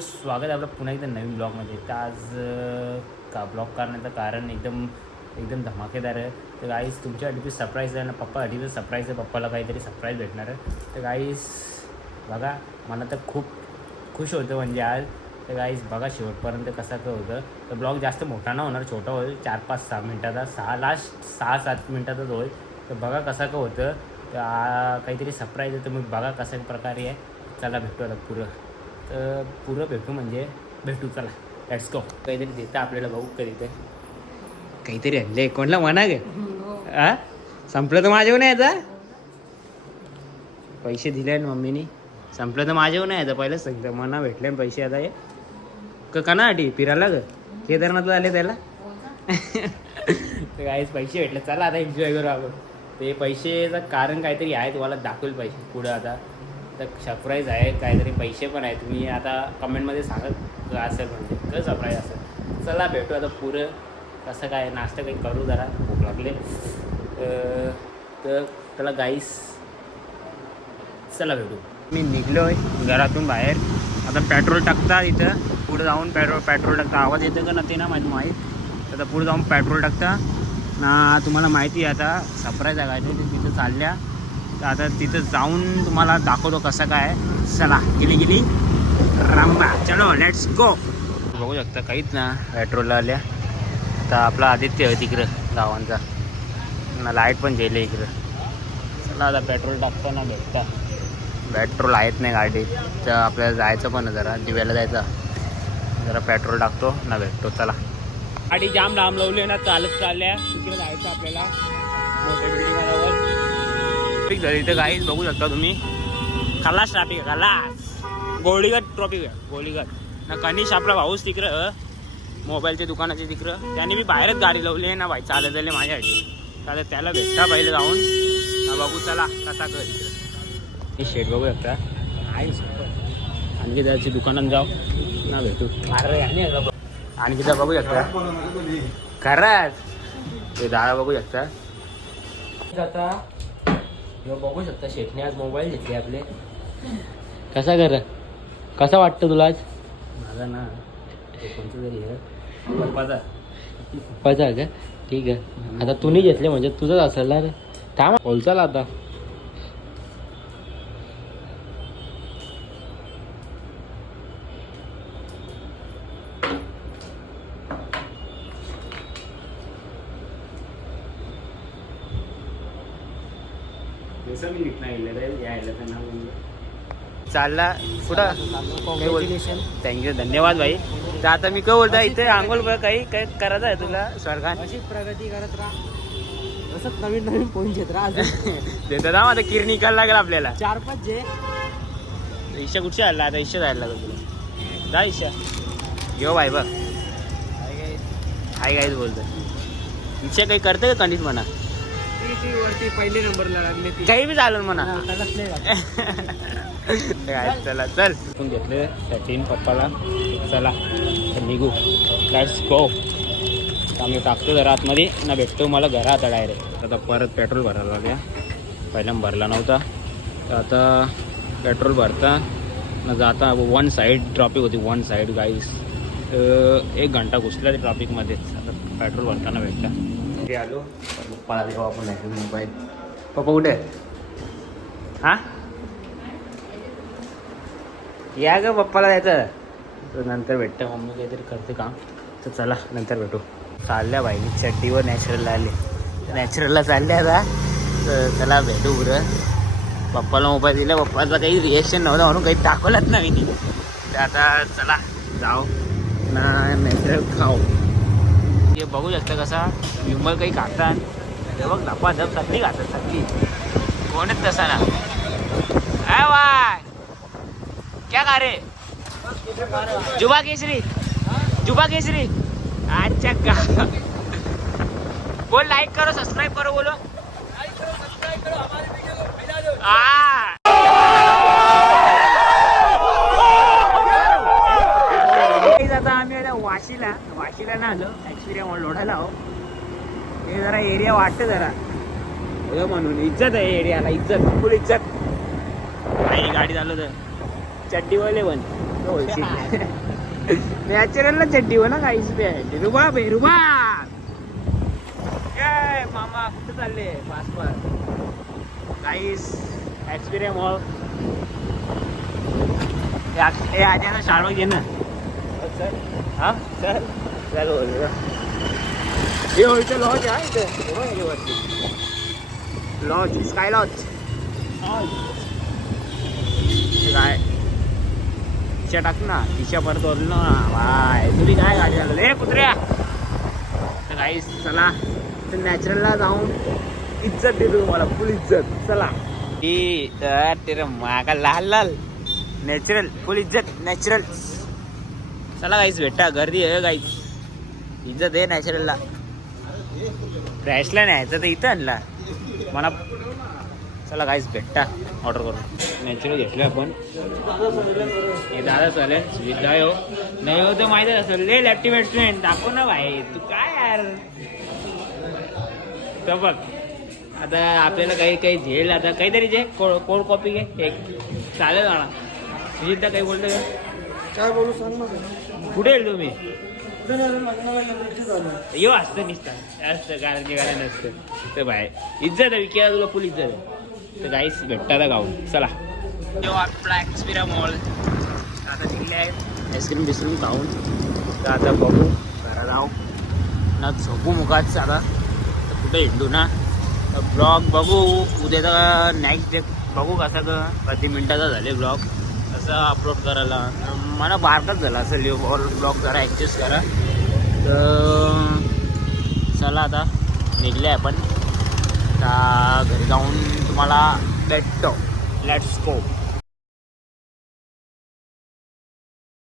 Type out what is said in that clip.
स्वागत आहे आपलं पुन्हा एकदा नवीन ब्लॉगमध्ये. तर आज का ब्लॉग करण्याचं कारण एकदम धमाकेदार आहे. तर गाईज तुमच्यासाठी सरप्राईज आहे ना, पप्पासाठी सरप्राईज आहे. पप्पाला काहीतरी सरप्राईज भेटणार आहे. तर गाईज बघा, मला तर खूप खुश होतं म्हणजे आज. तर गाईज बघा शेवटपर्यंत कसा काय होतं. तर ब्लॉग जास्त मोठा नाही होणार, छोटा होईल, 4-5-6 मिनटाचा, लास्ट 6-7 मिनटाचाच होईल. तर बघा कसा काय होतं. तर काहीतरी सरप्राईज आहे, तर मग बघा कशा प्रकारे आहे. चला भेटू आता पुरं भेटू चला, लेट्स गो. काहीतरी देतं आपल्याला भाऊ, कधी काहीतरी आणले कोणला म्हणा गे. संपलं तर माझ्यावर नाही यायचा. पैसे दिले ना मम्मीनी, संपलं तर माझ्यावर नाही यायचं. पहिलं सांगतं मना भेटले पैसे. आता हे कणासाठी फिरायला ग केदारनाथला आले त्याला. तर काहीच पैसे भेटले, चला आता एन्जॉय करू आपण. ते पैसेचं कारण काहीतरी आहे, तुम्हाला दाखवेल पैसे पुढं. आता तर सरप्राईज आहे, काहीतरी पैसे पण आहे. तुम्ही आता कमेंटमध्ये सांगत असेल म्हणजे कसं सरप्राईज असेल. चला भेटू आता पुरं कसं काय. नाश्ता काही करू, जरा भूक लागले. तर त्याला गाईस चला भेटू. मी निघलो आहे घरातून बाहेर. आता पेट्रोल टाकता इथं पुढं जाऊन पेट्रोल टाकता. आवाज येतं का ना ते ना माहीत. आता पुढं जाऊन पेट्रोल टाकता ना. तुम्हाला माहिती आहे आता सरप्राईज आहे काय ते तिथं चालल्या. तर आता तिथं जाऊन तुम्हाला दाखवतो कसं काय. चला गेली रांबा, चलो लेट्स गो. बघू शकता काहीच ना पेट्रोलला आल्या. आता आपला आदित्य आहे तिकडं गावांचा ना, लाईट पण गेले इकडं. चला आता पेट्रोल टाकतो ना, भेटता पेट्रोल आहेत नाही गाडी. तर आपल्याला जायचं पण जरा दिव्याला जायचं, जरा पेट्रोल टाकतो ना, भेटतो. चला गाडी जाम लांब लावली ना, चालत चालल्या. तिकडे जायचं आपल्याला मोठ्या बिल्डिंगावर. ट्रॉफिक झाली इथं गाईच बघू शकता तुम्ही. खलास ट्रॉफिक आहे, खलास गोळीगड ट्रॉफिक आहे, गोळीगड ना. कनिश आपला भाऊच तिकडं मोबाईलच्या दुकानाचे तिकडं. त्याने मी बाहेरच गाडी लावली आहे ना भाई, चालत झाले माझ्यासाठी. तर त्याला भेटता पहिले जाऊन ना, बघू चला कसा कर. तिकडं हे शेट बघू शकता आहे. आणखी त्याची दुकानात जाऊ ना, भेटू. आणखी त्या बघू शकता खरंच ते दारा बघू शकता. आता बघू शकता शेटने आज मोबाईल घेतले आपले. कसा वाटतं तुला आज. माझा ना कोणतं तरी आहे पप्पाचा का. ठीक आहे, आता तू नाही घेतले म्हणजे तुझंच असेल ना. थांब बोलचाल आता. चालला पुढं. थँक्यू, धन्यवाद भाई. तर आता मी काय बोलतो, इथे आंघोळ काही करायचं आहे तुला. स्वर्गात अशी प्रगती करत राहा, असंच नवीन पॉईंट येत राहा. देतात ना, आता किर निघायला लागेल आपल्याला. 4-5 जे ईशा कुठची आला आता. ईशा जायला लागेल तुला. जा ईशा घेऊ भाई बघ. हाय काहीच बोलतोय. ईशा काही करते का कंडित म्हणा. वरती पहिली नंबरला लागले ती. काही बी चालेल म्हणा. त्यालाच चला चल घेतले सॅटीन पप्पाला. चला निघू, लेट्स गो. आम्ही टाकतो जरा आतमध्ये ना, भेटतो मला घरा आता डायरेक्ट. आता परत पेट्रोल भरायला लागल्या. पहिला भरला नव्हता, तर आता पेट्रोल भरता ना जाता. वन साईड ट्रॉफिक होती, वन साईड गाईस. 1 घंटा घुसला ते ट्रॉफिकमध्येच. आता पेट्रोल भरताना भेटला. ते आलो पप्पाला देवा आपण नाही मोबाईल. पप्पा कुठे हां या ग, पप्पाला द्यायचं. तर नंतर भेटतं, मम्मी काहीतरी करते काम. तर चला नंतर भेटू. चालल्या बाईनी चड्डीवर नॅचरलला आले, नॅचरलला चालल्या आता. तर चला भेटू पुरं. पप्पाला मोबाईल दिला, पप्पाचा काही रिएक्शन नव्हता म्हणून काही दाखवलंच नाही मी. तर आता चला जाऊ ना, नॅचरल खाऊ. हे बघू शकता कसा विमल काही खातात. हे बघ धपा धप चटणी खातात, चटणी कोणच तसा ना. अरे वाय क्या खा रे. जुबा केसरी, जुबा केसरी. अच्छा का. बोल लाइक करो, सब्सक्राइब करो, बोलो. आता आम्ही आता वाशीला ना आलो. ॲक्च्युली लोढायला आहो. हे जरा एरिया वाटतं जरा म्हणून. इज्जत आहे एरियाला, इज्जत फुल इज्जत. काही गाडी झालं तर चड्डीवाले पण नॅचरलला चड्डी हो ना काहीच रुबा बे रुबा मामा कुठं चालले फास्ट काहीच एक्सपिरियन्स मॉल हे आधी आता शाळा घे ना हा चल चल हे होईचं लॉज आहे इथे लॉज स्काय लॉज काय तिच्या टाक ना तिच्या परत ओरल ना वाय तुझी काय गाडी झालं रे कुत्र्या तर काही चला तर नॅचरलला जाऊन इज्जत देतो तुम्हाला फुल इज्जत चला तर ते मागा लाल लाल नॅचरल फुल इज्जत नॅचरल चला काहीच भेटा गर्दी आहे काहीच इज्जत आहे नॅचरलला रॅशला न्यायचं तर इथं आणला मला चला काहीच भेटता ऑर्डर करून नॅचरल घेतलं आपण हे दादा चालेल सुविधा हो नाही हो तर माहिती असेल ले लॅफ्टी बॅट्समॅन दाखव ना भाई तू काय यार तर बघ आता आपल्याला काही काही झेल आता काहीतरी जे कोल्ड कॉपी घे एक चालेल मला सुविधा काही बोलतो का काय बोलू सांग ना कुठे येईल तुम्ही येऊ असतं निसतं असतं कारण नसतं तर बाय इज्जत आहे विकायला तुला फुल इज्जत आहे तर काहीच भेटता आता गाऊन चला तेव्हा आपला एक्सपिरिया मॉल आता निघले आहेत आईस्क्रीम बिस्क्रीम खाऊन तर आता बघू घरात जाऊ ना झोपू मुखात आता तर कुठे हिंडू ना तर ब्लॉग बघू उद्याचा नेक्स्ट डे बघू कसा किती मिनटाचा झाले ब्लॉग असं अपलोड करायला मला बारकाच झाला असेल ब्लॉग जरा ॲडजस्ट करा तर चला आता निघले आपण आता घरी जाऊन तुम्हाला भेटतो लेट्स गो